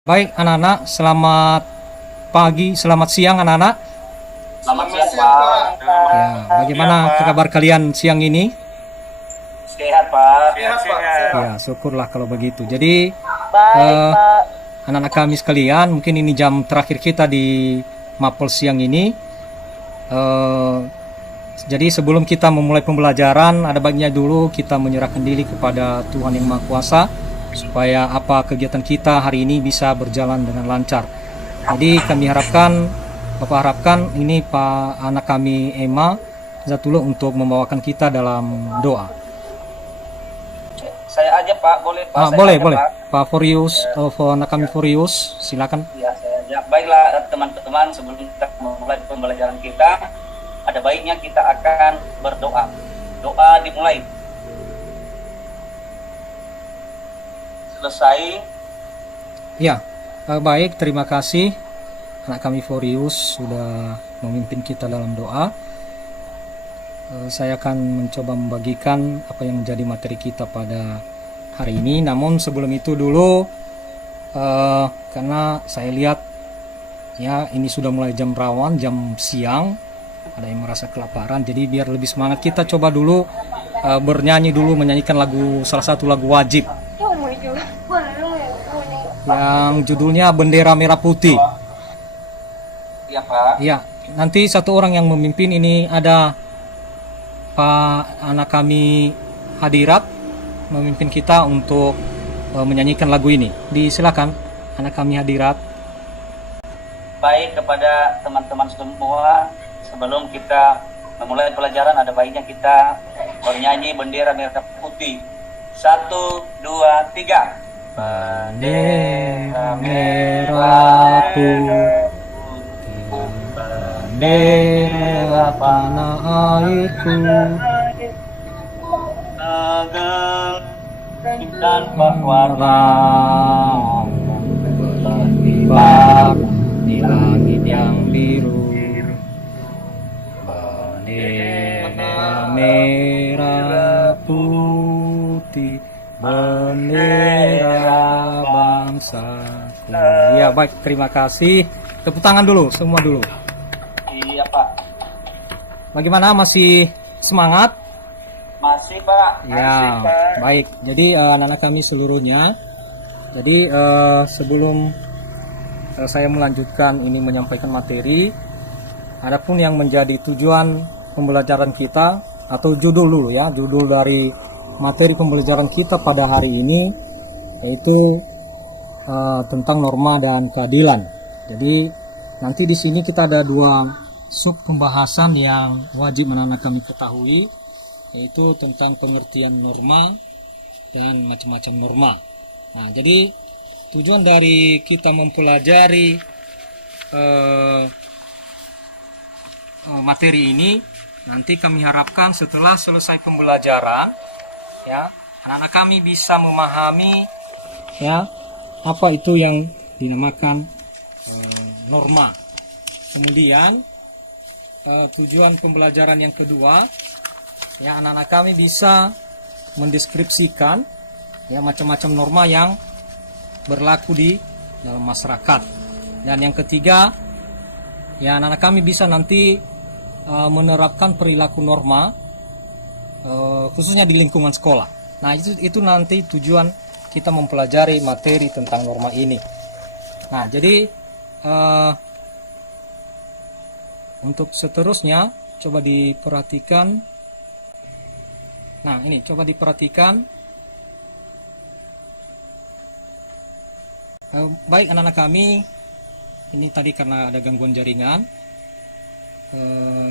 Baik anak-anak, selamat pagi, selamat siang anak-anak. Selamat siang, Pak. Ya, bagaimana kabar kalian siang ini? Sehat, Pak. Ya, syukurlah kalau begitu. Jadi Baik, Pak. anak-anak kami sekalian, mungkin ini jam terakhir kita di Mapel siang ini. Jadi sebelum kita memulai pembelajaran, ada baiknya dulu kita menyerahkan diri kepada Tuhan Yang Maha Kuasa, supaya apa kegiatan kita hari ini bisa berjalan dengan lancar. Jadi kami harapkan, Bapak harapkan ini Pak anak kami Emma Zatullah untuk membawakan kita dalam doa. Saya aja, Pak. Boleh, Pak? Saya Boleh, aja, boleh. Pak. Pak Forius, anak kami Forius, silakan. Ya, saya aja. Baiklah, teman-teman, sebelum kita memulai pembelajaran kita, ada baiknya kita akan berdoa. Doa dimulai. Selesai. Ya, baik, terima kasih anak kami Forius sudah memimpin kita dalam doa. Saya akan mencoba membagikan apa yang menjadi materi kita pada hari ini. Namun sebelum itu dulu, karena saya lihat ya ini sudah mulai jam rawan, jam siang, ada yang merasa kelaparan. Jadi biar lebih semangat, kita coba dulu bernyanyi dulu, menyanyikan salah satu lagu wajib yang judulnya Bendera Merah Putih. Ya, Pak. Ya, nanti satu orang yang memimpin ini ada Pak anak kami Hadirat memimpin kita untuk menyanyikan lagu ini. Disilakan anak kami Hadirat. Baik, kepada teman-teman semua, sebelum kita memulai pelajaran, ada baiknya kita bernyanyi Bendera Merah Putih. 1, 2, 3. Bendera merah putih, bendera tanah airku, dan warna berkibar di langit yang biru. Bendera merah putih, bendera bangsaku. Ya, baik, terima kasih. Tepuk tangan dulu, semua dulu. Iya, Pak. Bagaimana, masih semangat? Masih, Pak. Ya, baik. Jadi anak-anak kami seluruhnya. Jadi sebelum saya melanjutkan ini menyampaikan materi, adapun yang menjadi tujuan pembelajaran kita atau judul dulu ya, judul dari materi pembelajaran kita pada hari ini yaitu tentang norma dan keadilan. Jadi nanti di sini kita ada dua sub pembahasan yang wajib anak-anak kami ketahui, yaitu tentang pengertian norma dan macam-macam norma. Nah, jadi tujuan dari kita mempelajari materi ini, nanti kami harapkan setelah selesai pembelajaran ya, anak-anak kami bisa memahami ya apa itu yang dinamakan norma. Kemudian tujuan pembelajaran yang kedua ya, anak-anak kami bisa mendeskripsikan ya macam-macam norma yang berlaku di dalam masyarakat. Dan yang ketiga ya, anak-anak kami bisa nanti menerapkan perilaku norma khususnya di lingkungan sekolah. Nah, itu nanti tujuan kita mempelajari materi tentang norma ini. Nah, jadi untuk seterusnya coba diperhatikan. Nah, ini coba diperhatikan. Baik anak-anak kami, ini tadi karena ada gangguan jaringan,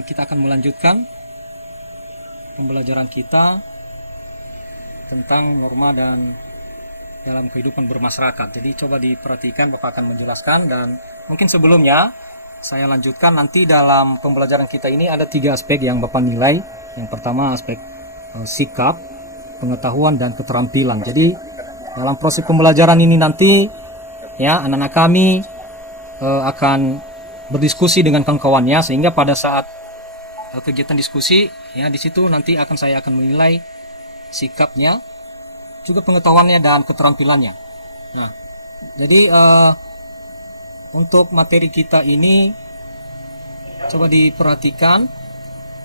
kita akan melanjutkan pembelajaran kita tentang norma dan dalam kehidupan bermasyarakat. Jadi coba diperhatikan, Bapak akan menjelaskan. Dan mungkin sebelumnya saya lanjutkan, nanti dalam pembelajaran kita ini ada 3 aspek yang Bapak nilai. Yang pertama aspek sikap, pengetahuan, dan keterampilan. Jadi dalam proses pembelajaran ini nanti ya, anak-anak kami akan berdiskusi dengan kawan-kawannya, sehingga pada saat kegiatan diskusi ya, di situ nanti saya akan menilai sikapnya, juga pengetahuannya dan keterampilannya. Nah, Jadi untuk materi kita ini coba diperhatikan,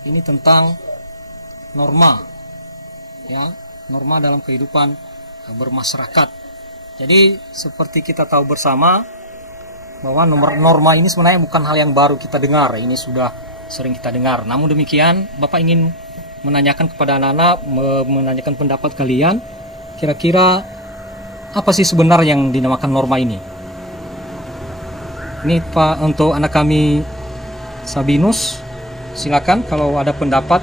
ini tentang norma, ya, norma dalam kehidupan bermasyarakat. Jadi seperti kita tahu bersama bahwa norma ini sebenarnya bukan hal yang baru kita dengar, ini sudah sering kita dengar. Namun demikian, Bapak ingin menanyakan kepada anak-anak, menanyakan pendapat kalian, kira-kira apa sih sebenarnya yang dinamakan norma ini? Ini Pak, untuk anak kami Sabinus, silakan kalau ada pendapat.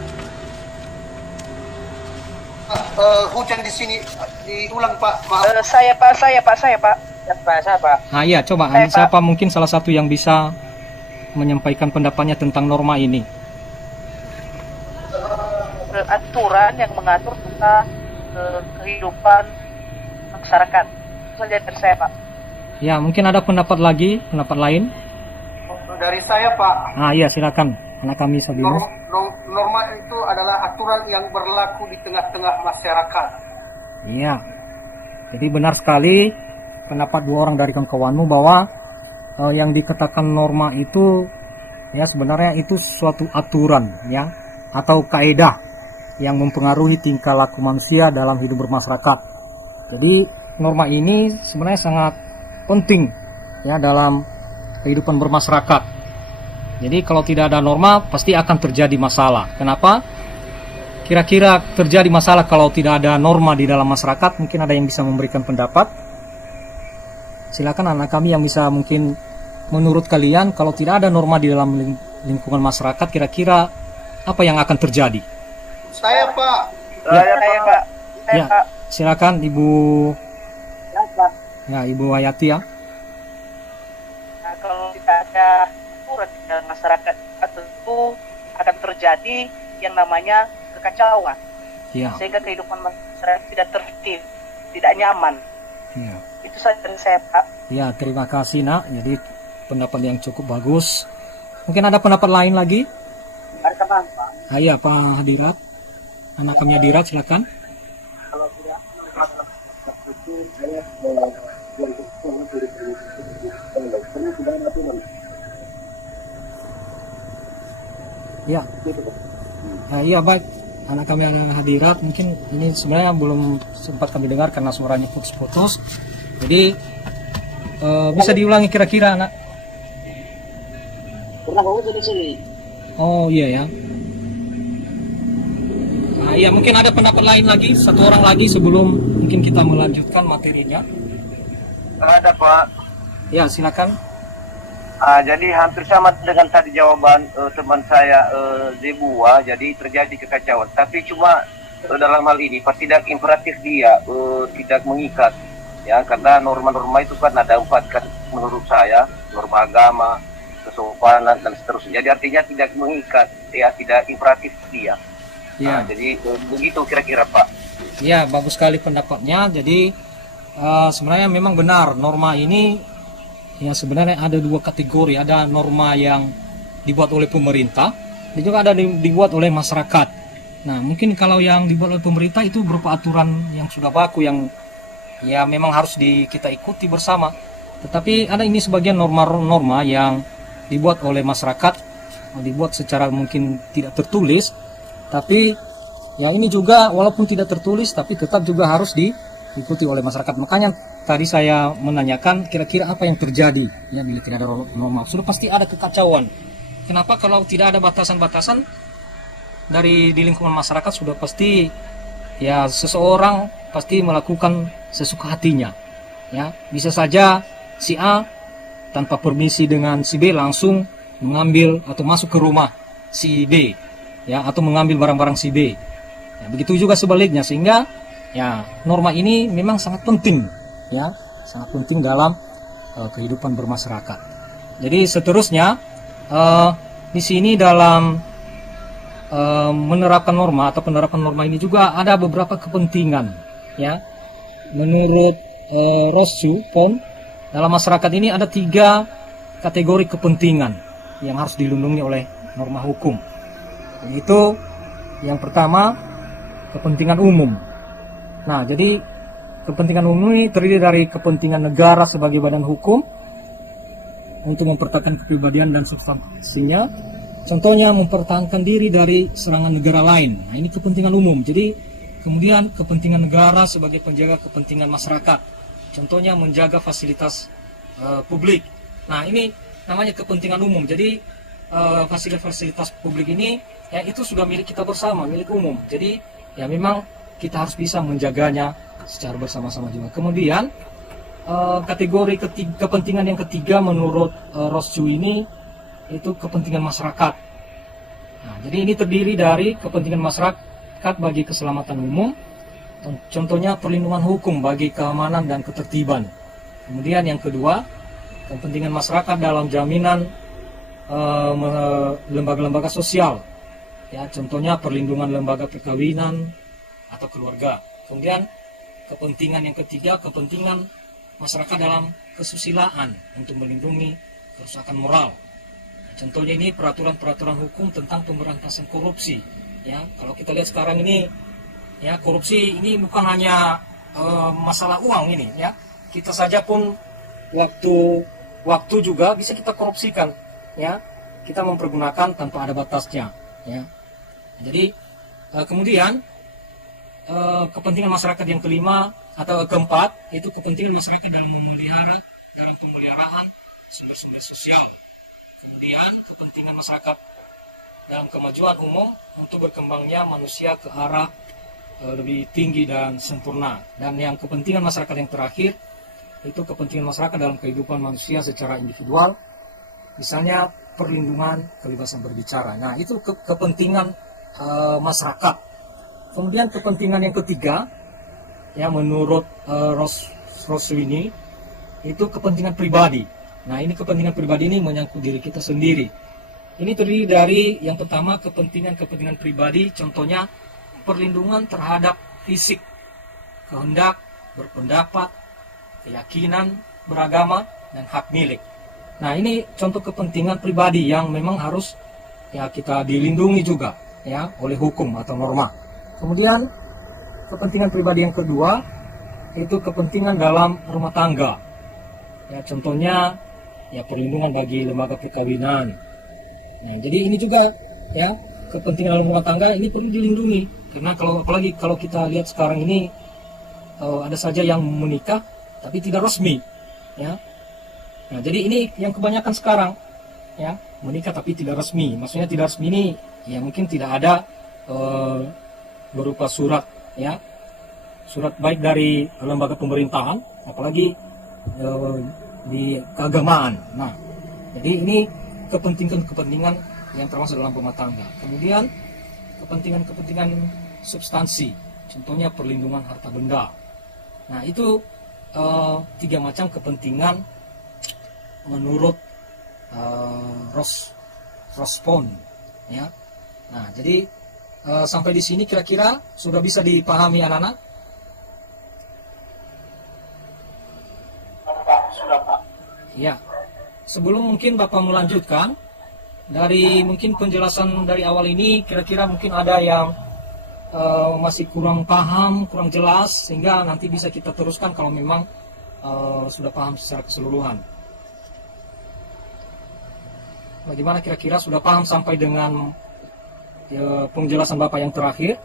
Hujan di sini diulang Pak, maaf. Saya Pak. Nah ya, coba siapa mungkin salah satu yang bisa menyampaikan pendapatnya tentang norma ini. Aturan yang mengatur tentang kehidupan masyarakat. Itu saja dari saya Pak. Ya, mungkin ada pendapat lain. Dari saya Pak, Ah iya, silakan anak kami Sabinus. norma itu adalah aturan yang berlaku di tengah-tengah masyarakat. Iya. Jadi benar sekali pendapat dua orang dari kawan-kawanmu bahwa yang dikatakan norma itu ya sebenarnya itu suatu aturan ya atau kaedah yang mempengaruhi tingkah laku manusia dalam hidup bermasyarakat. Jadi norma ini sebenarnya sangat penting ya dalam kehidupan bermasyarakat. Jadi kalau tidak ada norma pasti akan terjadi masalah. Kenapa? Kira-kira terjadi masalah kalau tidak ada norma di dalam masyarakat? Mungkin ada yang bisa memberikan pendapat. Silakan anak kami yang bisa mungkin menurut kalian kalau tidak ada norma di dalam lingkungan masyarakat, kira-kira apa yang akan terjadi? Saya Pak, Saya Pak. Ya, silakan Ibu. Ya, Ibu Hayati ya. Nah, kalau tidak ada aturan di dalam masyarakat, tentu akan terjadi yang namanya kekacauan. Ya. Sehingga kehidupan masyarakat tidak tertib, tidak nyaman. Ya. Itu saja dari saya Pak. Ya, terima kasih Nak. Jadi pendapat yang cukup bagus. Mungkin ada pendapat lain lagi? Ada teman Pak. Ah, iya, Pak Hadirat. Anak kami Hadirat, silakan. Ya. Iya baik. Anak kami anak Hadirat, mungkin ini sebenarnya belum sempat kami dengar karena suaranya putus-putus. Jadi bisa diulangi kira-kira anak? Oh iya ya. Nah, iya mungkin ada pendapat lain lagi, satu orang lagi sebelum mungkin kita melanjutkan materinya. ada Pak. Ya silakan. Jadi hampir sama dengan tadi jawaban teman saya Zebua, jadi terjadi kekacauan. Tapi cuma dalam hal ini pas tidak imperatif dia tidak mengikat, ya karena norma-norma itu kan ada 4 kan menurut saya, norma agama, kesopanan dan seterusnya. Jadi artinya tidak mengikat, ya tidak imperatif dia. Ya. Jadi begitu kira-kira Pak. Ya bagus sekali pendapatnya. Jadi sebenarnya memang benar norma ini. Ya sebenarnya ada 2 kategori, ada norma yang dibuat oleh pemerintah dan juga ada dibuat oleh masyarakat. Nah mungkin kalau yang dibuat oleh pemerintah itu berupa aturan yang sudah baku yang ya memang harus kita ikuti bersama. Tetapi ada ini sebagian norma-norma yang dibuat oleh masyarakat, dibuat secara mungkin tidak tertulis, tapi ya ini juga walaupun tidak tertulis tapi tetap juga harus diikuti oleh masyarakat. Makanya tadi saya menanyakan kira-kira apa yang terjadi ya bila tidak ada norma. Sudah pasti ada kekacauan. Kenapa? Kalau tidak ada batasan-batasan di lingkungan masyarakat sudah pasti ya seseorang pasti melakukan sesuka hatinya. Ya, bisa saja si A tanpa permisi dengan si B langsung mengambil atau masuk ke rumah si B ya atau mengambil barang-barang si B. Ya, begitu juga sebaliknya sehingga ya norma ini memang sangat penting. Ya, sangat penting dalam kehidupan bermasyarakat. Jadi seterusnya di sini dalam menerapkan norma atau penerapan norma ini juga ada beberapa kepentingan. Ya, menurut Rosu Pon dalam masyarakat ini ada 3 kategori kepentingan yang harus dilindungi oleh norma hukum. Yaitu yang pertama kepentingan umum. Nah, jadi kepentingan umum ini terdiri dari kepentingan negara sebagai badan hukum untuk mempertahankan kepribadian dan substansinya. Contohnya mempertahankan diri dari serangan negara lain. Nah, ini kepentingan umum. Jadi kemudian kepentingan negara sebagai penjaga kepentingan masyarakat. Contohnya menjaga fasilitas publik. Nah, ini namanya kepentingan umum. Jadi fasilitas publik ini ya itu sudah milik kita bersama, milik umum. Jadi ya memang kita harus bisa menjaganya secara bersama-sama juga. Kemudian kategori kepentingan yang ketiga menurut Roscu ini itu kepentingan masyarakat. Nah, jadi ini terdiri dari kepentingan masyarakat bagi keselamatan umum, contohnya perlindungan hukum bagi keamanan dan ketertiban. Kemudian yang kedua, kepentingan masyarakat dalam jaminan lembaga-lembaga sosial, ya contohnya perlindungan lembaga perkawinan atau keluarga. Kemudian kepentingan yang ketiga, kepentingan masyarakat dalam kesusilaan untuk melindungi kerusakan moral. Contohnya ini peraturan-peraturan hukum tentang pemberantasan korupsi. Ya, kalau kita lihat sekarang ini, ya korupsi ini bukan hanya masalah uang ini, ya. Kita saja pun waktu juga bisa kita korupsikan, ya. Kita mempergunakan tanpa ada batasnya, ya. Jadi kemudian kepentingan masyarakat yang kelima atau keempat itu kepentingan masyarakat dalam pemeliharaan sumber-sumber sosial. Kemudian kepentingan masyarakat dalam kemajuan umum untuk berkembangnya manusia ke arah lebih tinggi dan sempurna. Dan yang kepentingan masyarakat yang terakhir itu kepentingan masyarakat dalam kehidupan manusia secara individual, misalnya perlindungan kebebasan berbicara. Nah, itu kepentingan masyarakat. Kemudian kepentingan yang ketiga, ya menurut Roscu ini itu kepentingan pribadi. Nah, ini kepentingan pribadi ini menyangkut diri kita sendiri. Ini terdiri dari yang pertama kepentingan pribadi, contohnya perlindungan terhadap fisik, kehendak, berpendapat, keyakinan, beragama, dan hak milik. Nah, ini contoh kepentingan pribadi yang memang harus ya kita dilindungi juga ya oleh hukum atau norma. Kemudian kepentingan pribadi yang kedua itu kepentingan dalam rumah tangga. Ya, contohnya ya perlindungan bagi lembaga perkawinan. Nah, jadi ini juga ya kepentingan dalam rumah tangga ini perlu dilindungi karena apalagi kalau kita lihat sekarang ini ada saja yang menikah tapi tidak resmi, ya. Nah, jadi ini yang kebanyakan sekarang, ya menikah tapi tidak resmi. Maksudnya tidak resmi ini ya mungkin tidak ada berupa surat, ya surat baik dari lembaga pemerintahan, apalagi di keagamaan. Nah, jadi ini kepentingan yang termasuk dalam rumah tangga. Kemudian kepentingan substansi, contohnya perlindungan harta benda. Nah, itu tiga macam kepentingan menurut Rospon, ya. Nah, jadi sampai di sini kira-kira sudah bisa dipahami anak-anak? Ya, sebelum mungkin Bapak melanjutkan dari mungkin penjelasan dari awal ini, kira-kira mungkin ada yang masih kurang paham, kurang jelas, sehingga nanti bisa kita teruskan kalau memang sudah paham secara keseluruhan. Bagaimana kira-kira sudah paham sampai dengan penjelasan Bapak yang terakhir?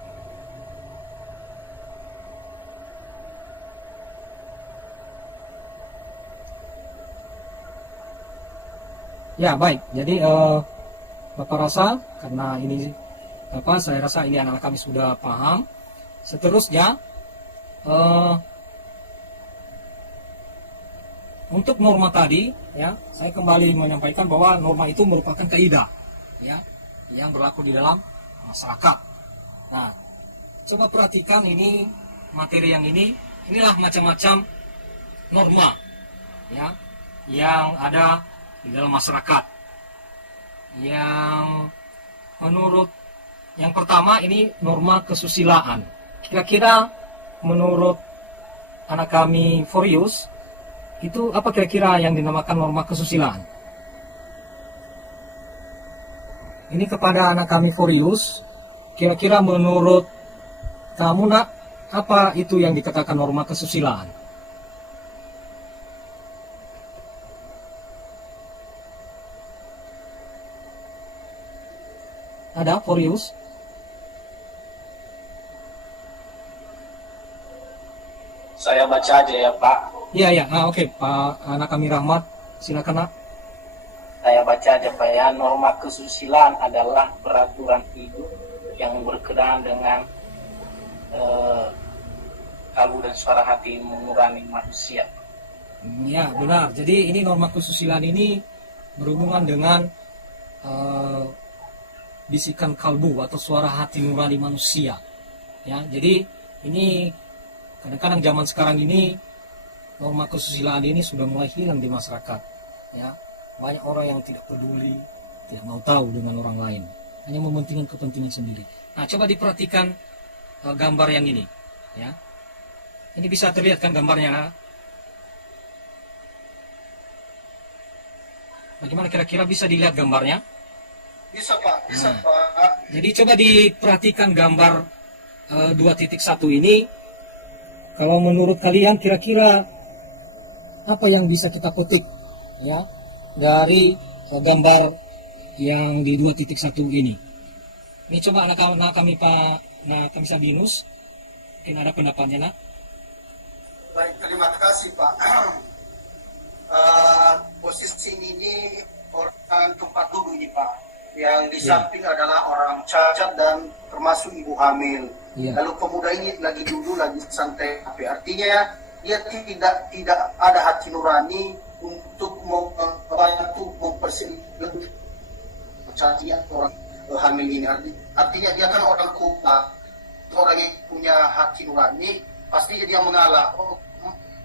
Ya, baik. Jadi Bapak rasa karena ini saya rasa ini anak-anak kami sudah paham. Seterusnya untuk norma tadi, ya saya kembali menyampaikan bahwa norma itu merupakan kaidah, ya yang berlaku di dalam masyarakat. Nah, coba perhatikan ini materi yang inilah macam-macam norma, ya yang ada di dalam masyarakat. Yang menurut yang pertama ini norma kesusilaan. Kira-kira menurut anak kami Forius itu apa kira-kira yang dinamakan norma kesusilaan? Ini kepada anak kami Forius, kira-kira menurut kamu nak apa itu yang dikatakan norma kesusilaan? Ada, Forius? Saya baca aja ya Pak. Iya, ya. Oke, Pak anak kami Rahmat, silakan, Nak. Saya baca aja Pak ya. Norma kesusilaan adalah peraturan hidup yang berkenaan dengan kalbu dan suara hati mengurangi manusia. Ya, benar. Jadi ini norma kesusilaan ini berhubungan dengan bisikan kalbu atau suara hati nurani manusia. Ya, jadi ini kadang-kadang zaman sekarang ini norma kesusilaan ini sudah mulai hilang di masyarakat. Ya, banyak orang yang tidak peduli, tidak mau tahu dengan orang lain, hanya mementingkan kepentingan sendiri. Nah, coba diperhatikan gambar yang ini. Ya, ini bisa terlihat kan gambarnya, Nak? Bagaimana kira-kira bisa dilihat gambarnya? Bisa Pak, bisa Nah. Pak. Jadi coba diperhatikan gambar 2.1 ini. Kalau menurut kalian kira-kira apa yang bisa kita petik ya dari gambar yang di 2.1 ini? Ini coba anak kami kami Sabinus, mungkin ada pendapatnya, Nak? Baik, terima kasih Pak. Posisi ini orang tempat duduk ini Pak. Yang di Ya. samping adalah orang cacat dan termasuk ibu hamil. Iya. Lalu pemuda ini lagi duduk, lagi santai. Artinya dia tidak ada hati nurani untuk membantu mempersiapkan kecantikan orang hamil ini. Artinya dia kan orang kuat, orang yang punya hati nurani, pasti dia mengalah. Oh,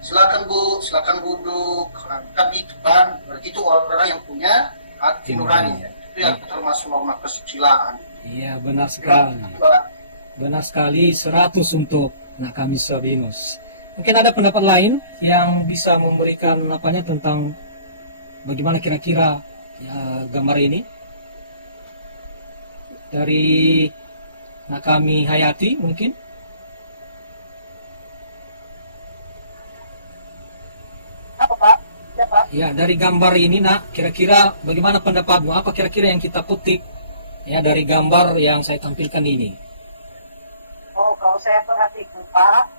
silakan Bu, silakan duduk. Kan itu kan, berarti itu orang yang punya hati nurani. Itu yang termasuk norma kesusilaan. Iya, benar sekali. Pak. Benar sekali, 100 untuk anak kami Sabinus. Mungkin ada pendapat lain yang bisa memberikan apanya tentang bagaimana kira-kira gambar ini dari anak kami Hayati mungkin? Apa Pak? Ya Pak. Ya, dari gambar ini, Nak, kira-kira bagaimana pendapatmu? Apa kira-kira yang kita petik ya dari gambar yang saya tampilkan ini? Oh, kalau saya perhatikan Pak,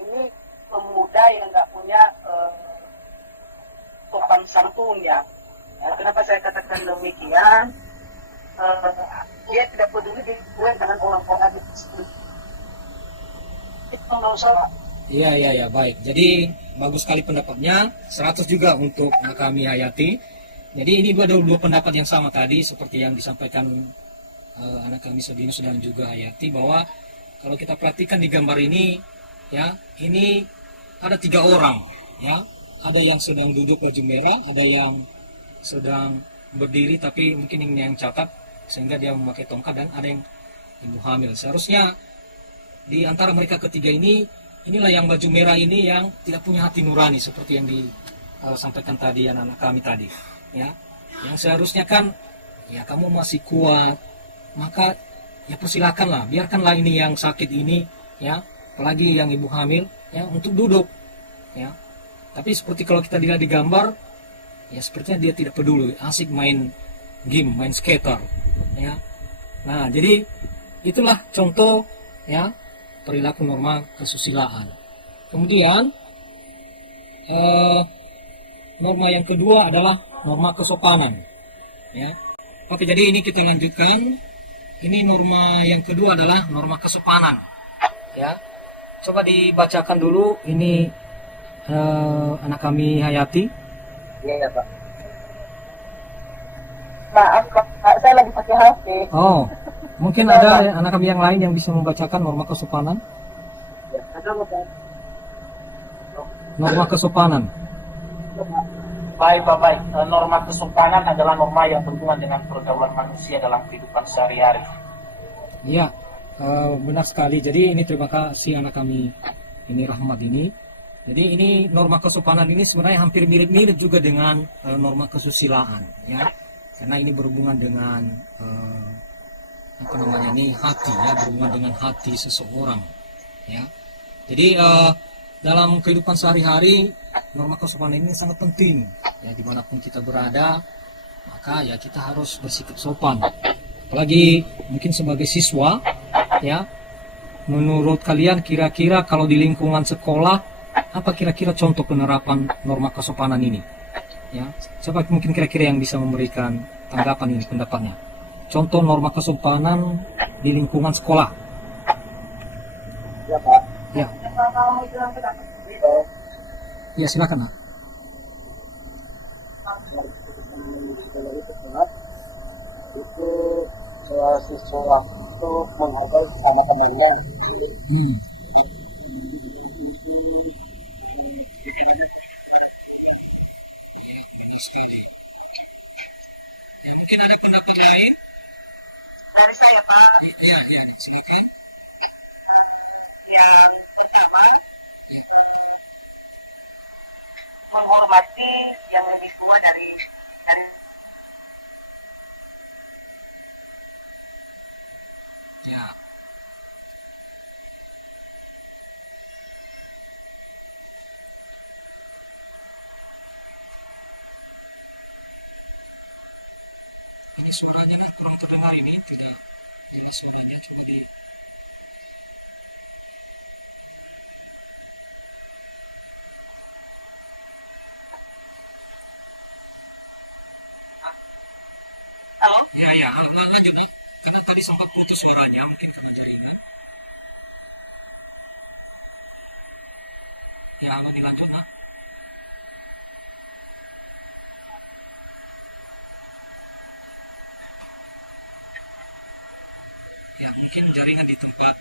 ini pemuda yang nggak punya sopan santun ya. Kenapa saya katakan demikian? Dia tidak peduli dengan orang-orang itu. Itu nggak usah. Iya, baik. Jadi bagus sekali pendapatnya, 100 juga untuk anak kami Hayati. Jadi ini ada dua pendapat yang sama tadi seperti yang disampaikan anak kami Sabinus dan juga Hayati, bahwa kalau kita perhatikan di gambar ini ya, ini ada 3 orang ya. Ada yang sedang duduk baju merah, ada yang sedang berdiri tapi mungkin ini yang catat sehingga dia memakai tongkat, dan ada yang ibu hamil. Seharusnya di antara mereka ketiga ini, inilah yang baju merah ini yang tidak punya hati nurani seperti yang disampaikan tadi anak-anak kami tadi ya. Yang seharusnya kan ya kamu masih kuat, maka ya persilakanlah, biarkanlah ini yang sakit ini ya, apalagi yang ibu hamil ya, untuk duduk ya. Tapi seperti kalau kita lihat di gambar ya, sepertinya dia tidak peduli, asik main game, main skater ya. Nah, jadi itulah contoh ya perilaku norma kesusilaan. Kemudian norma yang kedua adalah norma kesopanan ya. Oke, jadi ini kita lanjutkan. Ini norma yang kedua adalah norma kesopanan ya. Coba dibacakan dulu ini anak kami Hayati. Iya Pak. Maaf Pak, saya lagi pakai HP. Oh, mungkin ada anak kami yang lain yang bisa membacakan norma kesopanan. Ada Pak. Norma kesopanan. Baik Pak, baik. Norma kesopanan adalah norma yang berhubungan dengan pergaulan manusia dalam kehidupan sehari-hari. Iya, benar sekali. Jadi ini terima kasih anak kami ini Rahmat ini. Jadi ini norma kesopanan ini sebenarnya hampir mirip-mirip juga dengan norma kesusilaan ya. Karena ini berhubungan dengan apa namanya ini, hati ya, berhubungan dengan hati seseorang ya. Jadi dalam kehidupan sehari-hari norma kesopanan ini sangat penting. Ya, dimanapun kita berada, maka ya kita harus bersikap sopan. Apalagi mungkin sebagai siswa, ya. Menurut kalian kira-kira kalau di lingkungan sekolah apa kira-kira contoh penerapan norma kesopanan ini? Ya, siapa mungkin kira-kira yang bisa memberikan tanggapan ini, pendapatnya? Contoh norma kesopanan di lingkungan sekolah. Ya Pak. Ya. Ya, silakan, Nak. Itu siswa itu menghargai sama temannya. Sekali. Ya, mungkin ada pendapat lain? Dari saya Pak, Ya, ya, silakan. yang pertama menghormati yang lebih tua dari Ya. Ini suaranya nak kurang terdengar ini, tidak jelas suaranya, coba di Halo? ya ya lanjut Nak. Karena tadi sempat putus suaranya mungkin karena jaringan. Ya, aman dilanjut Nak. Ya, mungkin jaringan di tempat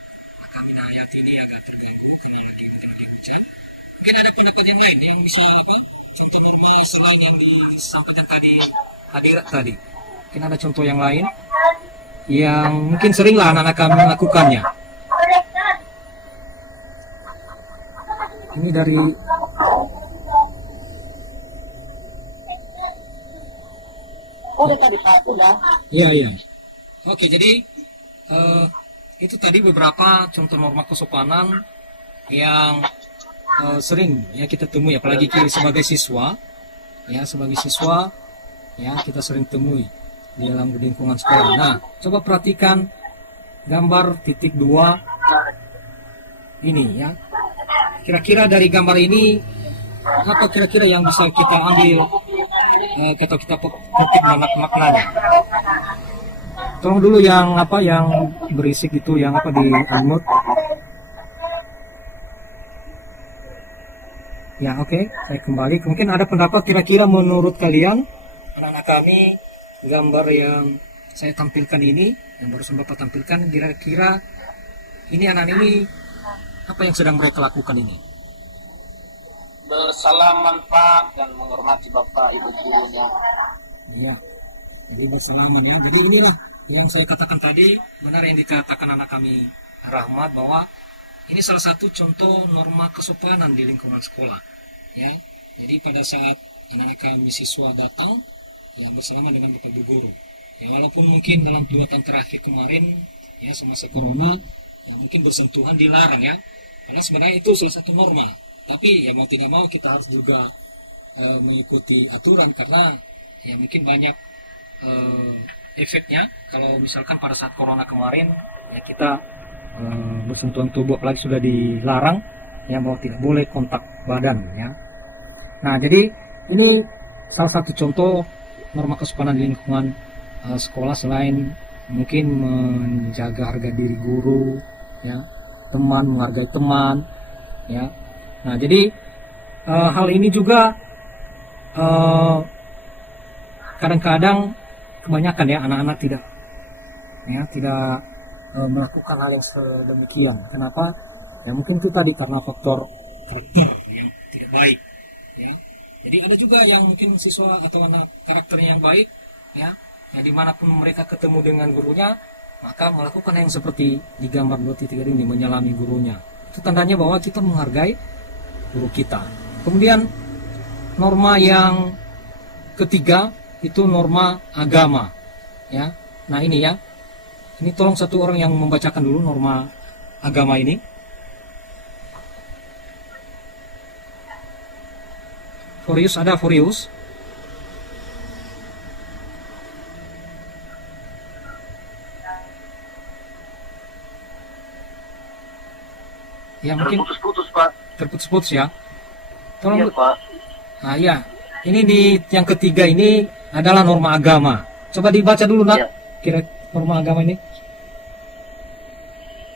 kami Hayati ini agak terganggu karena lagi hujan. Mungkin ada pendapat yang lain yang bisa apa? Contoh norma selain yang disampaikan tadi hadirat tadi. Mungkin ada contoh yang lain yang mungkin seringlah anak-anak kami melakukannya. Ini dari Udah tadi Pak, udah. iya iya. Oke, jadi itu tadi beberapa contoh norma kesopanan yang sering ya kita temui, apalagi sebagai siswa ya kita sering temui di dalam lingkungan sekolah. Nah, coba perhatikan gambar titik 2 ini ya. Kira-kira dari gambar ini apa kira-kira yang bisa kita ambil atau kita petik maknanya? Tolong dulu yang apa yang berisik itu yang apa di unmute. Ya, oke, saya kembali. Mungkin ada pendapat kira-kira menurut kalian anak-anak kami gambar yang saya tampilkan ini, yang baru Bapak tampilkan, kira-kira ini anak ini apa yang sedang mereka lakukan ini? Bersalaman Pak dan menghormati Bapak Ibu gurunya. Ya, jadi bersalaman ya. Jadi inilah yang saya katakan tadi, benar yang dikatakan anak kami Rahmat bahwa ini salah satu contoh norma kesopanan di lingkungan sekolah. Ya, jadi pada saat anak-anak kami siswa datang, yang bersalaman dengan Bapak Ibu guru. Ya, walaupun mungkin dalam 2 tahun terakhir kemarin, ya semasa corona, ya, mungkin bersentuhan dilarang ya. Karena sebenarnya itu salah satu norma. Tapi ya mau tidak mau kita harus juga mengikuti aturan karena ya mungkin banyak efeknya kalau misalkan pada saat corona kemarin ya kita bersentuhan tubuh apalagi sudah dilarang ya mau tidak boleh kontak badan ya. Nah, jadi ini salah satu contoh norma kesopanan di lingkungan sekolah selain mungkin menjaga harga diri guru ya, teman menghargai teman ya. Nah, jadi hal ini juga kadang-kadang kebanyakan ya anak-anak tidak melakukan hal yang sedemikian. Kenapa? Ya mungkin itu tadi karena faktor karakter yang tidak baik. Ya. Jadi ada juga yang mungkin siswa atau anak karakternya yang baik, ya, dimanapun mereka ketemu dengan gurunya, maka melakukan yang seperti di gambar 2.3 ini, menyelami gurunya. Itu tandanya bahwa kita menghargai guru kita. Kemudian norma yang ketiga itu norma agama, ya. Nah ini ya, ini tolong satu orang yang membacakan dulu norma agama ini. Furious ada Furious. Ya mungkin Terputus-putus Pak. terputus-putus ya. Iya Tolong. Pak. Nah ya, ini di yang ketiga ini adalah norma agama. Coba dibaca dulu nak. Iya. Kira norma agama ini.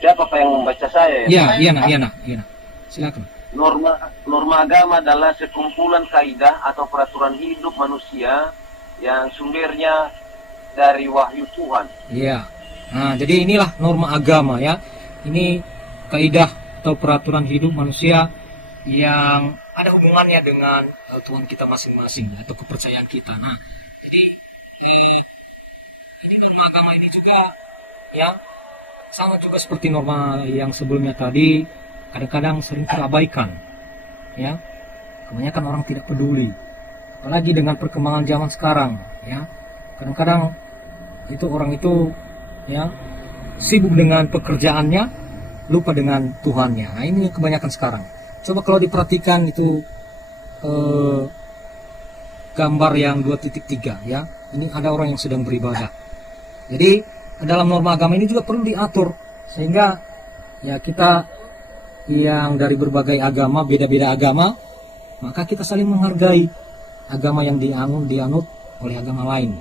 Siapa Pak yang membaca saya? Iya, iya nak, iya nak, iya nak. Silakan. Norma agama adalah sekumpulan kaidah atau peraturan hidup manusia yang sumbernya dari wahyu Tuhan. Iya. Nah, jadi inilah norma agama ya. Ini kaidah atau peraturan hidup manusia yang ada hubungannya dengan Tuhan kita masing-masing atau kepercayaan kita. Nah, jadi ini norma agama ini juga ya sama juga seperti norma yang sebelumnya tadi, kadang-kadang sering terabaikan. Ya, kebanyakan orang tidak peduli. Apalagi dengan perkembangan zaman sekarang, ya. Kadang-kadang itu orang itu ya sibuk dengan pekerjaannya, lupa dengan Tuhannya. Nah, ini kebanyakan sekarang. Coba kalau diperhatikan itu gambar yang 2.3 ya. Ini ada orang yang sedang beribadah. Jadi dalam norma agama ini juga perlu diatur sehingga ya kita yang dari berbagai agama, beda-beda agama, maka kita saling menghargai agama yang dianut oleh agama lain.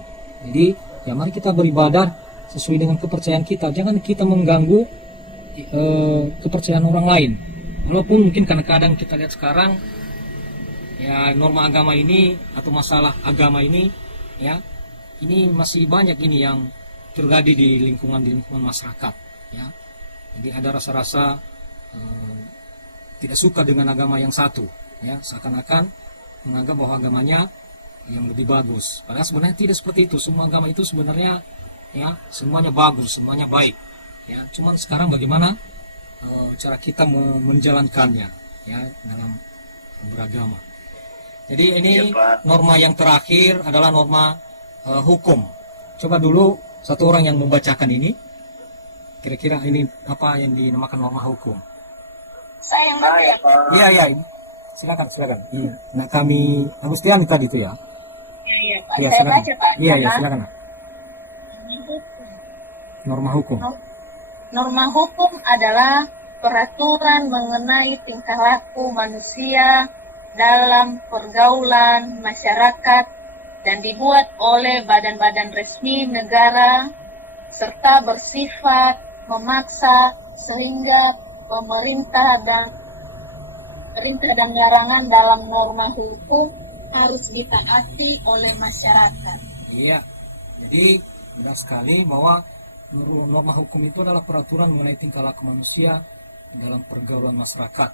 Jadi ya mari kita beribadah sesuai dengan kepercayaan kita. Jangan kita mengganggu kepercayaan orang lain. Walaupun mungkin kadang-kadang kita lihat sekarang ya norma agama ini atau masalah agama ini ya ini masih banyak ini yang terjadi di lingkungan masyarakat ya. Jadi ada rasa-rasa tidak suka dengan agama yang satu ya, seakan-akan menganggap bahwa agamanya yang lebih bagus. Padahal sebenarnya tidak seperti itu. Semua agama itu sebenarnya ya semuanya bagus, semuanya baik. Ya, cuman sekarang bagaimana cara kita menjalankannya ya dalam beragama. Jadi ini norma yang terakhir adalah norma hukum. Coba dulu satu orang yang membacakan ini. Kira-kira ini apa yang dinamakan norma hukum? Saya yang baca ya, Pak. Iya, iya. Silakan. Iya. Nah, kami Agustiani tadi itu ya. Iya, Pak. Iya, Saya silakan. baca, Pak. Iya, Karena silakan. Norma hukum. norma hukum adalah peraturan mengenai tingkah laku manusia dalam pergaulan masyarakat dan dibuat oleh badan-badan resmi negara serta bersifat memaksa sehingga pemerintah dan larangan dalam norma hukum harus ditaati oleh masyarakat. Iya. Jadi benar sekali bahwa norma hukum itu adalah peraturan mengenai tingkah laku manusia dalam pergaulan masyarakat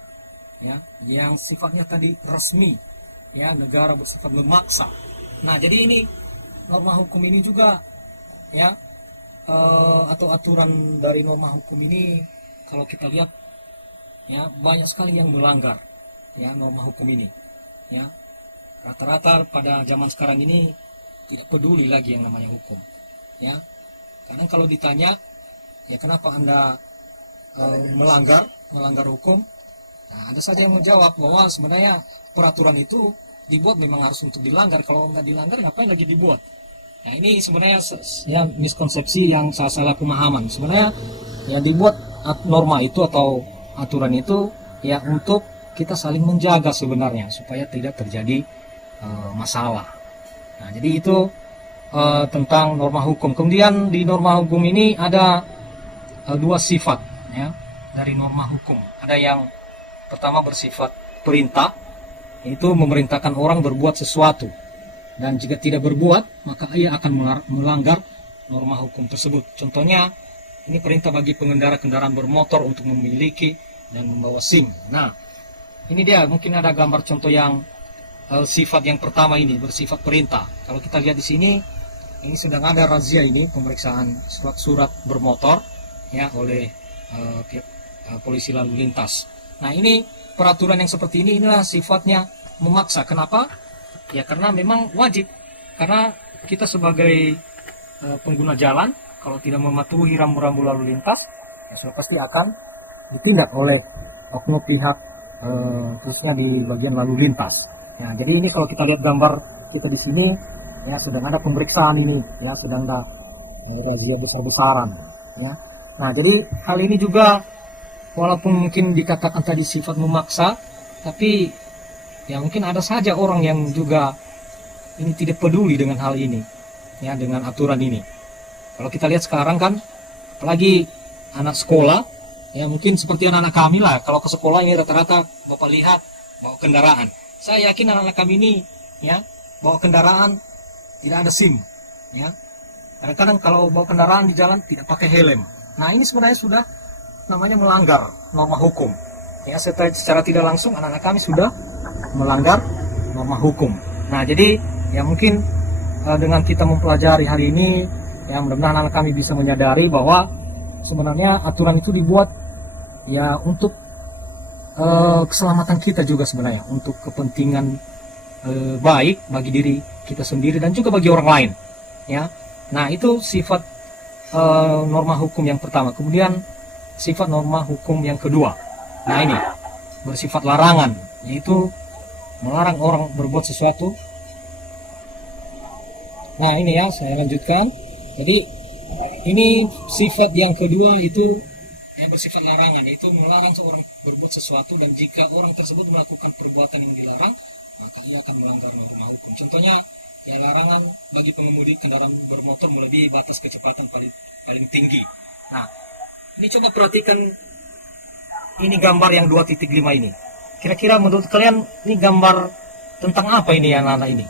ya, yang sifatnya tadi resmi ya, negara bersifat memaksa. Nah, jadi ini norma hukum ini juga ya atau aturan dari norma hukum ini kalau kita lihat ya banyak sekali yang melanggar ya norma hukum ini ya. Rata-rata pada zaman sekarang ini tidak peduli lagi yang namanya hukum ya. Kadang kalau ditanya ya kenapa Anda melanggar hukum, nah, ada saja yang menjawab bahwa sebenarnya peraturan itu dibuat memang harus untuk dilanggar. Kalau nggak dilanggar ngapain lagi dibuat? Nah, ini sebenarnya ya miskonsepsi yang salah pemahaman. Sebenarnya ya dibuat norma itu atau aturan itu ya untuk kita saling menjaga sebenarnya supaya tidak terjadi masalah. Nah, jadi itu tentang norma hukum. Kemudian di norma hukum ini ada dua sifat ya dari norma hukum. Ada yang pertama bersifat perintah, itu memerintahkan orang berbuat sesuatu, dan jika tidak berbuat maka ia akan melanggar norma hukum tersebut. Contohnya ini perintah bagi pengendara kendaraan bermotor untuk memiliki dan membawa SIM. Nah, ini dia mungkin ada gambar contoh yang sifat yang pertama ini bersifat perintah. Kalau kita lihat di sini, ini sedang ada razia ini pemeriksaan surat bermotor ya oleh pihak polisi lalu lintas. Nah, ini peraturan yang seperti ini inilah sifatnya memaksa. Kenapa? Ya karena memang wajib. Karena kita sebagai pengguna jalan kalau tidak mematuhi rambu-rambu lalu lintas, ya sudah pasti akan ditindak oleh oknum pihak khususnya di bagian lalu lintas. Ya, jadi ini kalau kita lihat gambar kita di sini, ya sedang ada pemeriksaan ini, ya sedang ada razia besar-besaran. Ya. Nah, jadi hal ini juga walaupun mungkin dikatakan tadi sifat memaksa, tapi ya mungkin ada saja orang yang juga ini tidak peduli dengan hal ini, ya dengan aturan ini. Kalau kita lihat sekarang kan, apalagi anak sekolah, ya mungkin seperti anak-anak kami lah. Kalau ke sekolah ini rata-rata Bapak lihat bawa kendaraan. Saya yakin anak-anak kami ini, ya bawa kendaraan tidak ada SIM, ya. Kadang-kadang kalau bawa kendaraan di jalan tidak pakai helm. Nah ini sebenarnya sudah namanya melanggar norma hukum. Ya secara tidak langsung anak-anak kami sudah melanggar norma hukum. Nah jadi ya mungkin dengan kita mempelajari hari ini, ya mudah-mudahan anak kami bisa menyadari bahwa sebenarnya aturan itu dibuat ya untuk keselamatan kita juga sebenarnya, untuk kepentingan baik bagi diri kita sendiri dan juga bagi orang lain. Ya, nah itu sifat norma hukum yang pertama. Kemudian sifat norma hukum yang kedua. Nah ini bersifat larangan, yaitu melarang orang berbuat sesuatu. Nah ini ya saya lanjutkan. Jadi ini sifat yang kedua itu yang bersifat larangan, yaitu melarang seorang berbuat sesuatu, dan jika orang tersebut melakukan perbuatan yang dilarang, maka ia akan melanggar norma hukum. Contohnya ya larangan bagi pengemudi kendaraan bermotor melebihi batas kecepatan paling tinggi. Nah, ini coba perhatikan ini gambar yang 2.5 ini. Kira-kira menurut kalian ini gambar tentang apa ini anak-anak ini?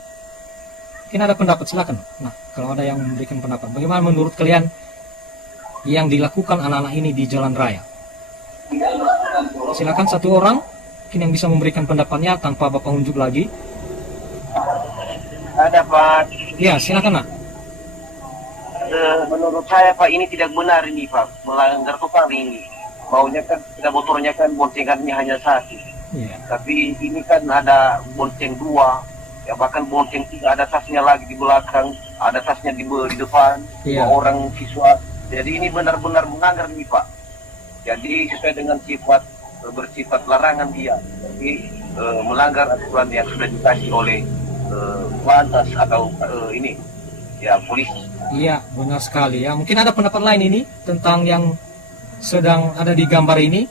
Mungkin ada pendapat, silakan. Nah, kalau ada yang memberikan pendapat, bagaimana menurut kalian yang dilakukan anak-anak ini di jalan raya? Silakan satu orang mungkin yang bisa memberikan pendapatnya tanpa Bapak unjuk lagi. Ada Pak. Ya, silakan Nak. Menurut saya Pak ini tidak benar ini Pak, melanggar total ini. Maunya kan tidak, motornya kan boncengannya hanya satu. Iya. Tapi ini kan ada bonceng dua, ya bahkan bonceng tiga, ada tasnya lagi di belakang, ada tasnya di depan, Iya. dua orang siswa. Jadi ini benar-benar melanggar nih Pak. Jadi sesuai dengan sifat bersifat larangan dia, jadi melanggar aturan yang sudah dikasih oleh lantas atau ini ya polisi. Iya, benar sekali ya. Mungkin ada pendapat lain ini tentang yang sedang ada di gambar ini.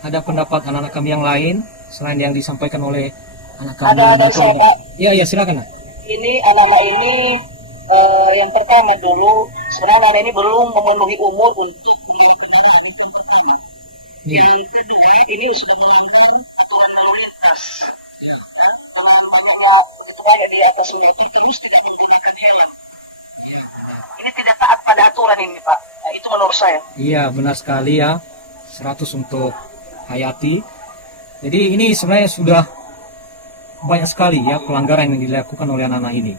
Ada pendapat anak-anak kami yang lain selain yang disampaikan oleh anak kami. Ada saya, Pak. Iya, iya, silakan Nak. Ini anak-anak ini yang pertama dulu, sebenarnya anak ini belum memenuhi umur untuk menggunakan kendaraan itu yang pertama. Iya. Yang kedua, ini sudah melanggar aturan lalu lintas. Kalau berada di atas motor terus tidak menggunakan helm. Ini tidak taat pada aturan ini, Pak. Nah, itu menurut saya. Iya, benar sekali ya. 100 untuk Hayati. Jadi ini sebenarnya sudah banyak sekali ya pelanggaran yang dilakukan oleh anak-anak ini.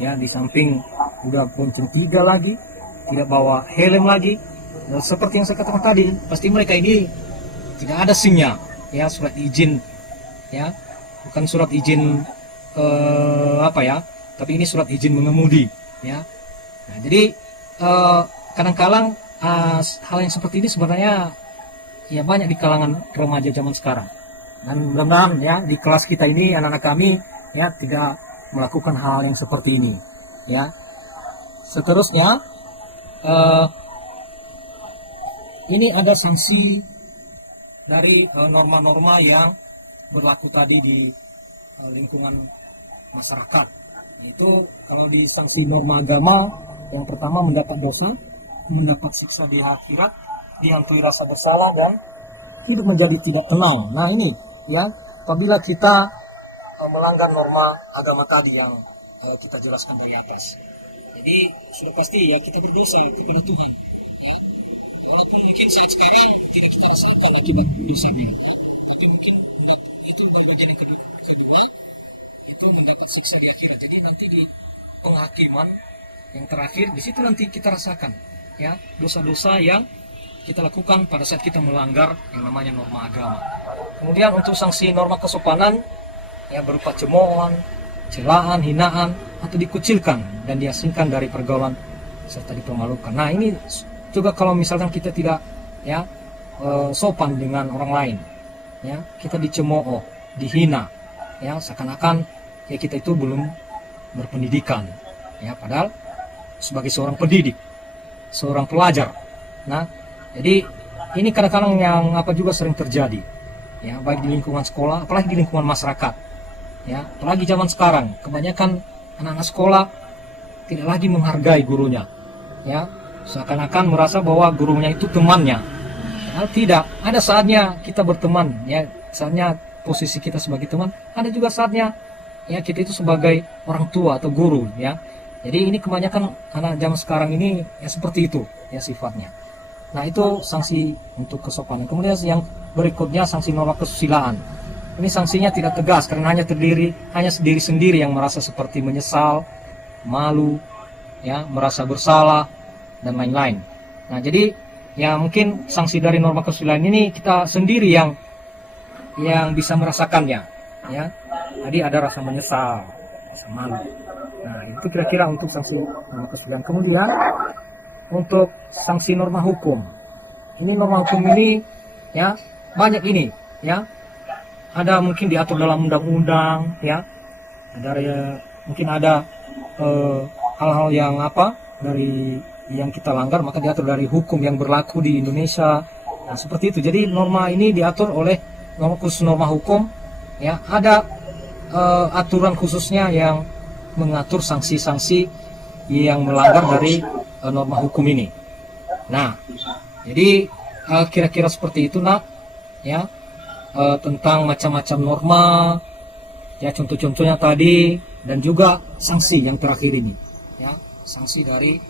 Ya, di samping udah bonceng 3 lagi, tidak bawa helm lagi. Dan seperti yang saya katakan tadi, pasti mereka ini tidak ada SIM-nya, ya surat izin, ya bukan surat izin tapi ini surat izin mengemudi, ya. Nah, jadi kadang-kadang hal yang seperti ini sebenarnya ya banyak di kalangan remaja zaman sekarang. Dan mudah-mudahan ya di kelas kita ini anak-anak kami ya tidak melakukan hal yang seperti ini, ya. Seterusnya ini ada sanksi dari norma-norma yang berlaku tadi di lingkungan masyarakat. Itu kalau di sanksi norma agama, yang pertama mendapat dosa, mendapat siksa di akhirat, dihantui rasa bersalah, dan hidup menjadi tidak tenang. Nah ini ya, apabila kita melanggar norma agama tadi yang kita jelaskan dari atas. Jadi sudah pasti ya kita berdosa kepada Tuhan. Ya. Walaupun mungkin saat sekarang tidak kita rasakan akibat dosanya, tapi mungkin itu bagian yang kedua itu mendapat siksa di akhirat. Jadi nanti di penghakiman yang terakhir di situ nanti kita rasakan ya dosa-dosa yang kita lakukan pada saat kita melanggar yang namanya norma agama. Kemudian untuk sanksi norma kesopanan ya berupa cemoohan, celaan, hinaan, atau dikucilkan dan diasingkan dari pergaulan serta dipermalukan. Nah ini juga kalau misalkan kita tidak ya sopan dengan orang lain, ya kita dicemooh, dihina, ya seakan-akan ya kita itu belum berpendidikan, ya padahal sebagai seorang pendidik, seorang pelajar. Nah, jadi ini kadang-kadang yang juga sering terjadi, ya baik di lingkungan sekolah, apalagi di lingkungan masyarakat, ya apalagi zaman sekarang kebanyakan anak-anak sekolah tidak lagi menghargai gurunya, ya seakan-akan merasa bahwa gurunya itu temannya. Padahal tidak, ada saatnya kita berteman, ya saatnya posisi kita sebagai teman, ada juga saatnya ya kita itu sebagai orang tua atau guru, ya. Jadi ini kebanyakan anak zaman sekarang ini ya seperti itu ya sifatnya. Nah itu sanksi untuk kesopanan. Kemudian yang berikutnya sanksi norma kesusilaan. Ini sanksinya tidak tegas karena hanya diri sendiri yang merasa seperti menyesal, malu, ya merasa bersalah dan lain-lain. Nah jadi ya mungkin sanksi dari norma kesusilaan ini kita sendiri yang bisa merasakannya, ya. Tadi ada rasa menyesal, rasa malu. Nah, itu kira-kira untuk sanksi norma kesusilaan. Kemudian untuk sanksi norma hukum. Ini norma hukum ini ya banyak ini, ya. Ada mungkin diatur dalam undang-undang, ya. Mungkin ada hal-hal yang dari yang kita langgar maka diatur dari hukum yang berlaku di Indonesia. Nah, seperti itu. Jadi norma ini diatur oleh norma khusus norma hukum, ya. Ada aturan khususnya yang mengatur sanksi-sanksi yang melanggar dari norma hukum ini. Nah, jadi kira-kira seperti itu, nak, ya, tentang macam-macam norma, ya contoh-contohnya tadi, dan juga sanksi yang terakhir ini, ya, sanksi dari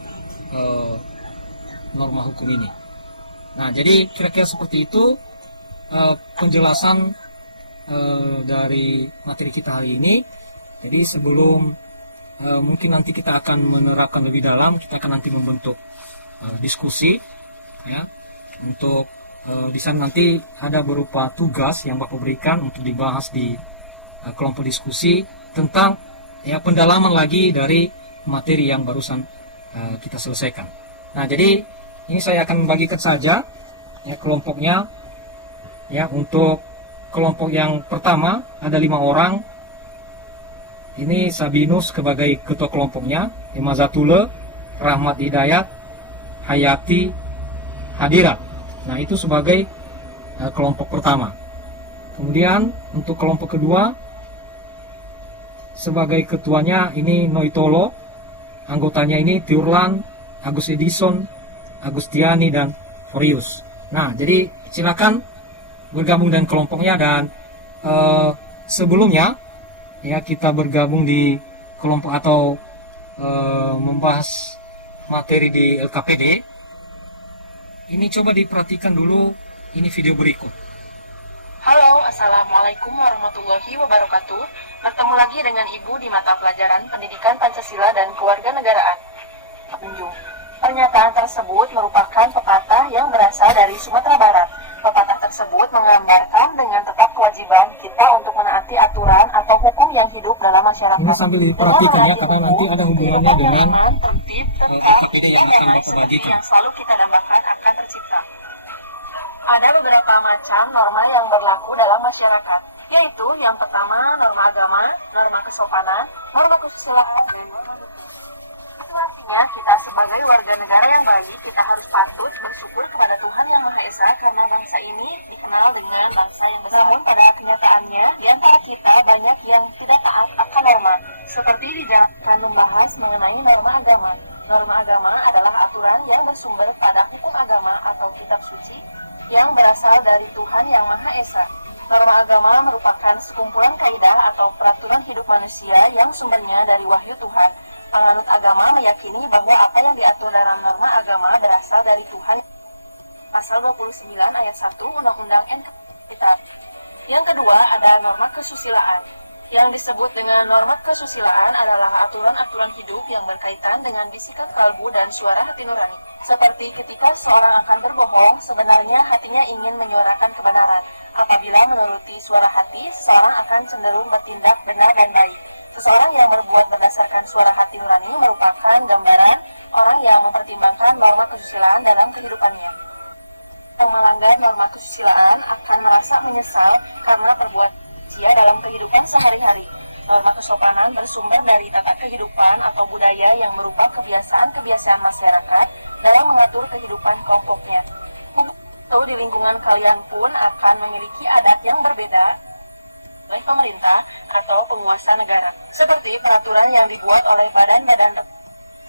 norma hukum ini. Nah, jadi kira-kira seperti itu penjelasan dari materi kita hari ini. Jadi sebelum mungkin nanti kita akan menerapkan lebih dalam, kita akan nanti membentuk diskusi, ya, untuk di sana nanti ada berupa tugas yang Bapak berikan untuk dibahas di kelompok diskusi tentang ya pendalaman lagi dari materi yang barusan kita selesaikan. Nah, jadi ini saya akan membagikan saja ya kelompoknya, ya. Untuk kelompok yang pertama ada 5 orang. Ini Sabinus sebagai ketua kelompoknya, Imazatule, Rahmat Hidayat, Hayati, Hadirat. Nah, itu sebagai kelompok pertama. Kemudian untuk kelompok kedua sebagai ketuanya ini Noitolo, anggotanya ini Tiurlan, Agus Edison, Agustiani, dan Forius. Nah, jadi silakan bergabung dengan kelompoknya. Dan sebelumnya ya kita bergabung di kelompok atau membahas materi di LKPD. Ini coba diperhatikan dulu ini video berikut. Halo, Assalamualaikum warahmatullahi wabarakatuh. Bertemu lagi dengan Ibu di mata pelajaran Pendidikan Pancasila dan Kewarganegaraan. Penjung. Pernyataan tersebut merupakan pepatah yang berasal dari Sumatera Barat. Pepatah tersebut menggambarkan dengan tetap kewajiban kita untuk menaati aturan atau hukum yang hidup dalam masyarakat. Ini sambil diperhatikan ya, karena nanti ada hubungannya dengan tertib, LKPD yang akan Bapak bagikan. yang selalu kita dambakan akan tercipta. Ada beberapa macam norma yang berlaku dalam masyarakat, yaitu yang pertama norma agama, norma kesopanan, norma kesusilaan. Itu artinya kita sebagai warga negara yang baik, kita harus patut bersyukur kepada Tuhan Yang Maha Esa karena bangsa ini dikenal dengan bangsa yang besar. Namun pada kenyataannya, di antara kita banyak yang tidak taat akan norma. Seperti di dalam akan membahas mengenai norma agama. Norma agama adalah aturan yang bersumber pada hukum agama atau kitab suci yang berasal dari Tuhan Yang Maha Esa. Norma agama merupakan sekumpulan kaidah atau peraturan hidup manusia yang sumbernya dari wahyu Tuhan. Penganut agama meyakini bahwa apa yang diatur dalam norma agama berasal dari Tuhan. Pasal 29 ayat 1 Undang-Undang NKRI. Yang kedua ada norma kesusilaan. Yang disebut dengan norma kesusilaan adalah aturan-aturan hidup yang berkaitan dengan bisikan kalbu dan suara hati nurani. Seperti ketika seorang akan berbohong, sebenarnya hatinya ingin menyuarakan kebenaran. Apabila menuruti suara hati, seseorang akan cenderung bertindak benar dan baik. Seseorang yang berbuat berdasarkan suara hati nurani merupakan gambaran orang yang mempertimbangkan norma kesusilaan dalam kehidupannya. Yang melanggar norma kesusilaan akan merasa menyesal karena perbuatan manusia dalam kehidupan sehari-hari. Norma kesopanan bersumber dari tata kehidupan atau budaya yang berupa kebiasaan-kebiasaan masyarakat dalam mengatur kehidupan kelompoknya. Atau di lingkungan kalian pun akan memiliki adat yang berbeda oleh pemerintah atau penguasa negara, seperti peraturan yang dibuat oleh badan-badan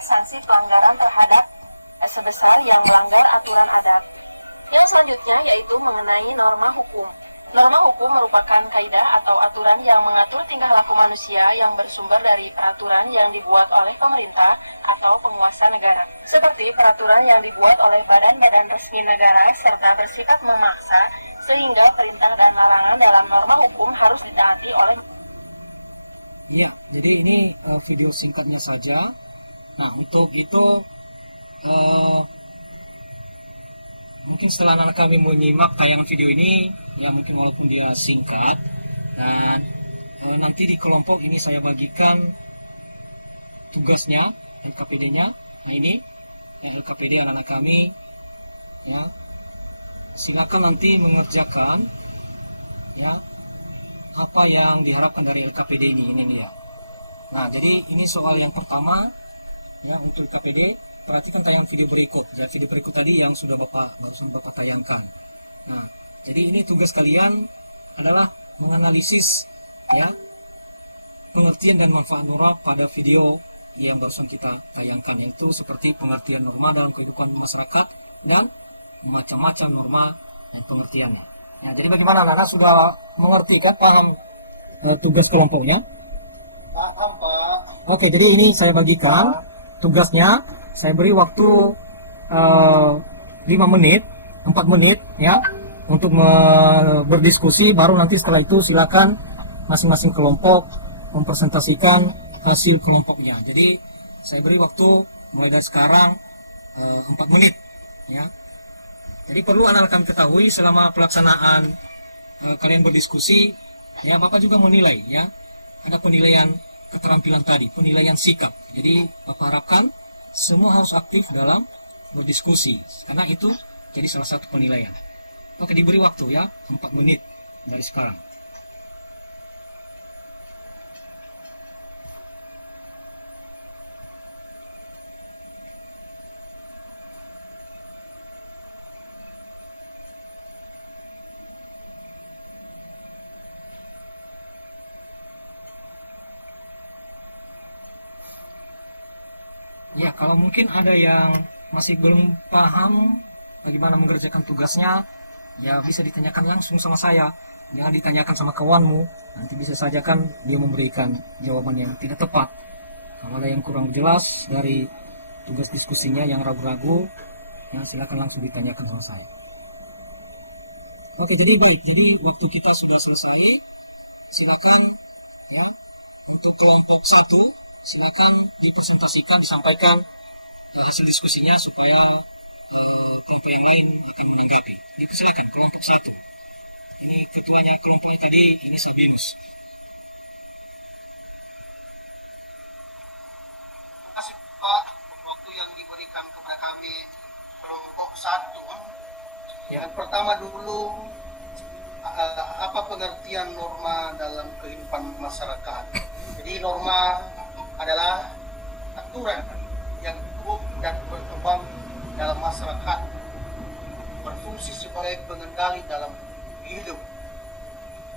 sanksi pelanggaran terhadap sebesar yang melanggar aturan adat. Yang selanjutnya yaitu mengenai norma hukum. Norma hukum merupakan kaidah atau aturan yang mengatur tingkah laku manusia yang bersumber dari peraturan yang dibuat oleh pemerintah atau penguasa negara, seperti peraturan yang dibuat oleh badan-badan resmi negara serta bersifat memaksa, sehingga perintah dan larangan dalam norma hukum harus ditaati oleh. Iya, jadi ini video singkatnya saja. Nah, untuk itu mungkin setelah anak kami menyimak tayangan video ini, ya mungkin walaupun dia singkat, dan nanti di kelompok ini saya bagikan tugasnya, LKPD-nya. Nah ini LKPD anak-anak kami, ya silakan nanti mengerjakan ya apa yang diharapkan dari LKPD ini dia. Nah jadi ini soal yang pertama ya untuk LKPD. Perhatikan tayangan video berikut. Ya, video berikut tadi yang sudah barusan Bapak tayangkan. Nah, jadi ini tugas kalian adalah menganalisis ya pengertian dan manfaat norma pada video yang barusan kita tayangkan, yaitu seperti pengertian norma dalam kehidupan masyarakat dan macam-macam norma dan pengertiannya. Ya, jadi bagaimana anak-anak sudah mengerti kan, paham tugas kelompoknya? Paham, Pak. Oke, jadi ini saya bagikan tugasnya. Saya beri waktu 5 menit, 4 menit ya untuk berdiskusi. Baru nanti setelah itu silakan masing-masing kelompok mempresentasikan hasil kelompoknya. Jadi saya beri waktu mulai dari sekarang 4 menit ya. Jadi perlu anak-anak kami ketahui selama pelaksanaan kalian berdiskusi ya, Bapak juga menilai ya. Ada penilaian keterampilan tadi, penilaian sikap. Jadi Bapak harapkan semua harus aktif dalam berdiskusi, karena itu jadi salah satu penilaian. Oke, diberi waktu ya 4 menit dari sekarang. Ya, kalau mungkin ada yang masih belum paham bagaimana mengerjakan tugasnya, ya bisa ditanyakan langsung sama saya. Jangan ditanyakan sama kawanmu, nanti bisa saja kan dia memberikan jawaban yang tidak tepat. Kalau ada yang kurang jelas dari tugas diskusinya yang ragu-ragu, ya silakan langsung ditanyakan sama saya. Oke, jadi baik. Jadi waktu kita sudah selesai. Silakan ya untuk kelompok 1. Silakan dipresentasikan, sampaikan hasil diskusinya supaya kelompok yang lain akan menanggapi. Dipersilakan kelompok 1. Ini ketuanya kelompoknya tadi, ini Sabinus. Terima kasih Pak, waktu yang diberikan kepada kami kelompok 1. Yang pertama dulu, apa pengertian norma dalam kehidupan masyarakat? Jadi norma adalah aturan yang hidup dan berkembang dalam masyarakat, berfungsi sebagai pengendali dalam hidup.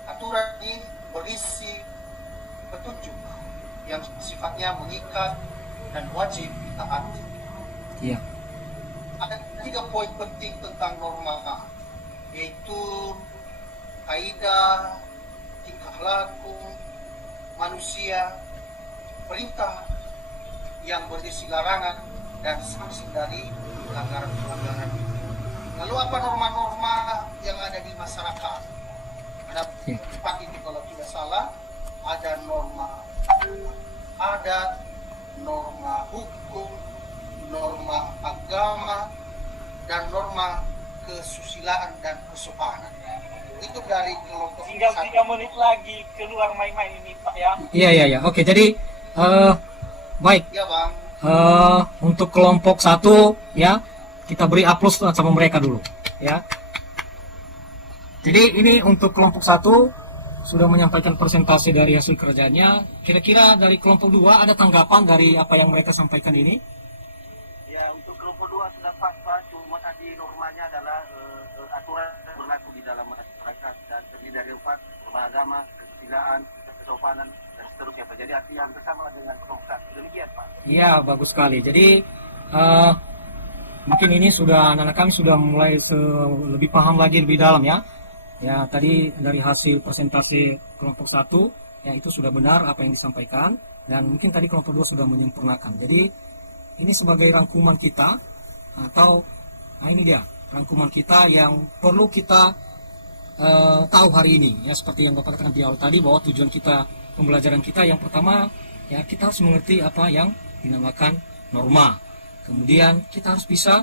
Aturan ini berisi petunjuk yang sifatnya mengikat dan wajib ditaati. Iya. Ada 3 poin penting tentang norma, yaitu kaidah, tingkah laku manusia, perintah yang berisi larangan, dan sanksi dari pelanggaran-pelanggaran. Lalu apa norma-norma yang ada di masyarakat? Ada 4 itu kalau tidak salah. Ada norma adat, norma hukum, norma agama, dan norma kesusilaan dan kesopanan. Itu dari kelompok. Tinggal 3 menit lagi keluar main-main ini Pak ya. Iya. Oke, jadi baik. Ya Bang. Untuk kelompok 1 ya, kita beri aplaus sama mereka dulu ya. Jadi ini untuk kelompok 1, sudah menyampaikan presentasi dari hasil kerjanya. Kira-kira dari kelompok 2 ada tanggapan dari apa yang mereka sampaikan ini? Ya, untuk kelompok 2 sudah pas, Pak. Cuma tadi normanya adalah aturan yang berlaku di dalam masyarakat dan terdiri dari 4 beragama, kesusilaan, kesopanan, dan seterusnya, Pak. Jadi arti yang bersama dengan kelompok 1. Demikian, Pak. Iya, bagus sekali. Jadi mungkin ini sudah anak-anak kami sudah mulai lebih paham lagi lebih dalam ya. Ya, tadi dari hasil presentasi kelompok 1 ya itu sudah benar apa yang disampaikan, dan mungkin tadi kelompok 2 sudah menyempurnakan. Jadi ini sebagai rangkuman kita atau ini dia rangkuman kita yang perlu kita tahu hari ini ya, seperti yang Bapak katakan di awal tadi bahwa tujuan kita pembelajaran kita yang pertama ya kita harus mengerti apa yang dinamakan norma. Kemudian kita harus bisa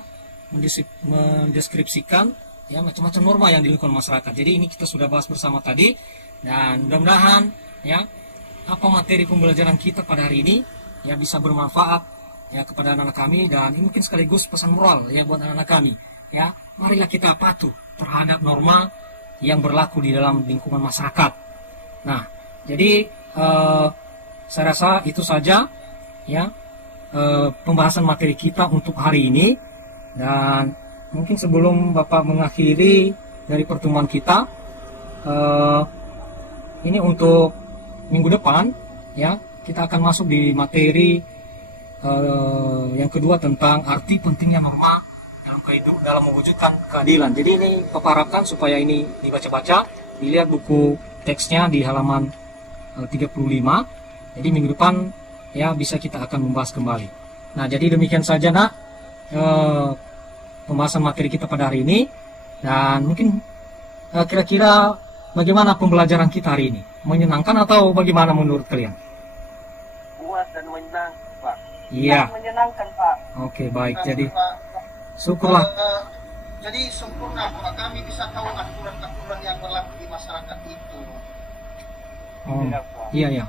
mendeskripsikan ya macam-macam norma yang di lingkungan masyarakat. Jadi ini kita sudah bahas bersama tadi, dan mudah-mudahan ya apa materi pembelajaran kita pada hari ini ya bisa bermanfaat ya kepada anak-anak kami, dan ini mungkin sekaligus pesan moral ya buat anak-anak kami ya. Marilah kita patuh terhadap norma yang berlaku di dalam lingkungan masyarakat. Nah, jadi saya rasa itu saja ya pembahasan materi kita untuk hari ini. Dan mungkin sebelum Bapak mengakhiri dari pertemuan kita, ini untuk minggu depan ya kita akan masuk di materi yang kedua tentang arti pentingnya norma dalam mewujudkan keadilan. Jadi ini Bapak harapkan supaya ini dibaca-baca, dilihat buku teksnya di halaman 35. Jadi minggu depan ya bisa kita akan membahas kembali. Nah, jadi demikian saja nak pembahasan materi kita pada hari ini. Dan mungkin kira-kira bagaimana pembelajaran kita hari ini? Menyenangkan atau bagaimana menurut kalian? Puas dan menyenangkan, Pak. Iya. Menyenangkan, Pak. Oke, baik. Terima Jadi kasih, Pak. syukurlah. Jadi sempurna Pak, kami bisa tahu aturan-aturan yang berlaku di masyarakat itu. Oh, iya ya.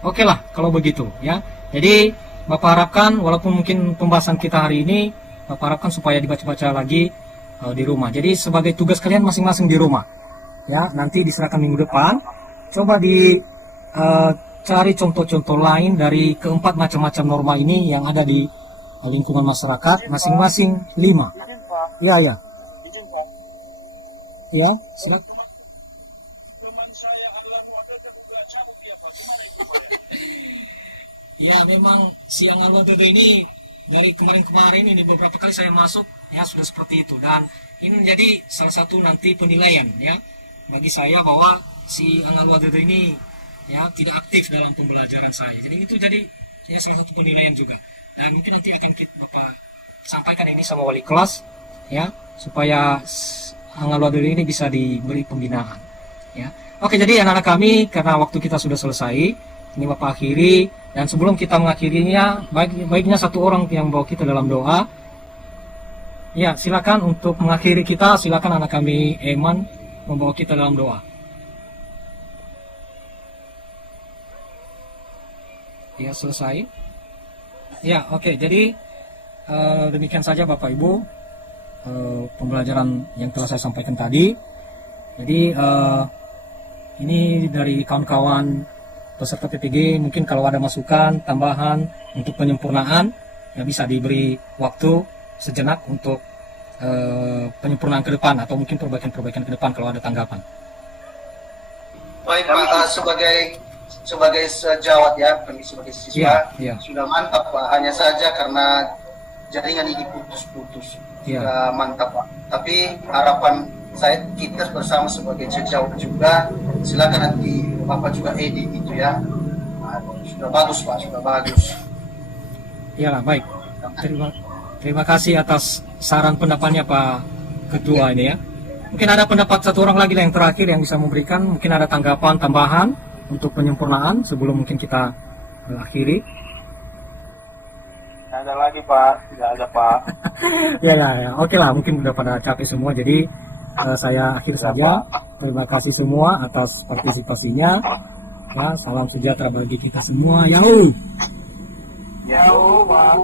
Oke lah kalau begitu ya. Jadi Bapak harapkan walaupun mungkin pembahasan kita hari ini Bapak harapkan supaya dibaca-baca lagi di rumah. Jadi sebagai tugas kalian masing-masing di rumah ya, nanti diserahkan minggu depan. Coba cari contoh-contoh lain dari keempat macam-macam norma ini yang ada di lingkungan masyarakat masing-masing 5. Iya ya. Ya, silakan. Ya, memang si Anwar Dodo ini dari kemarin-kemarin ini beberapa kali saya masuk ya sudah seperti itu, dan ini menjadi salah satu nanti penilaian ya bagi saya bahwa si Anwar Dodo ini ya tidak aktif dalam pembelajaran saya. Jadi itu jadi ya salah satu penilaian juga, dan mungkin nanti akan Bapak sampaikan ini sama wali kelas ya supaya Anwar Dodo ini bisa diberi pembinaan ya. Oke, jadi anak-anak kami karena waktu kita sudah selesai, ini Bapak akhiri. Dan sebelum kita mengakhirinya, baiknya satu orang yang bawa kita dalam doa. Ya, silakan untuk mengakhiri kita, silakan anak kami Eman membawa kita dalam doa. Ya, selesai. Ya, oke. Jadi demikian saja Bapak Ibu pembelajaran yang telah saya sampaikan tadi. Jadi ini dari kawan-kawan peserta PPG, mungkin kalau ada masukan tambahan untuk penyempurnaan ya bisa diberi waktu sejenak untuk penyempurnaan ke depan atau mungkin perbaikan-perbaikan ke depan kalau ada tanggapan. Baik Pak, sebagai sejawat ya, kami sebagai siswa sudah mantap Pak. Hanya saja karena jaringan ini putus-putus, sudah mantap Pak. Tapi harapan kita bersama sebagai sejawat juga, silakan nanti Bapak juga edit itu ya. Sudah bagus Pak, sudah bagus. Iyalah, baik. Terima kasih atas saran pendapatnya Pak Ketua ini ya. Mungkin ada pendapat satu orang lagi yang terakhir yang bisa memberikan, mungkin ada tanggapan tambahan untuk penyempurnaan sebelum mungkin kita akhiri. Tidak ada lagi Pak, tidak ada Pak. ya. Oke lah, mungkin udah pada capek semua, jadi saya akhir saja. Terima kasih semua atas partisipasinya. Ya, salam sejahtera bagi kita semua. Yahoo! Yahoo, Pak.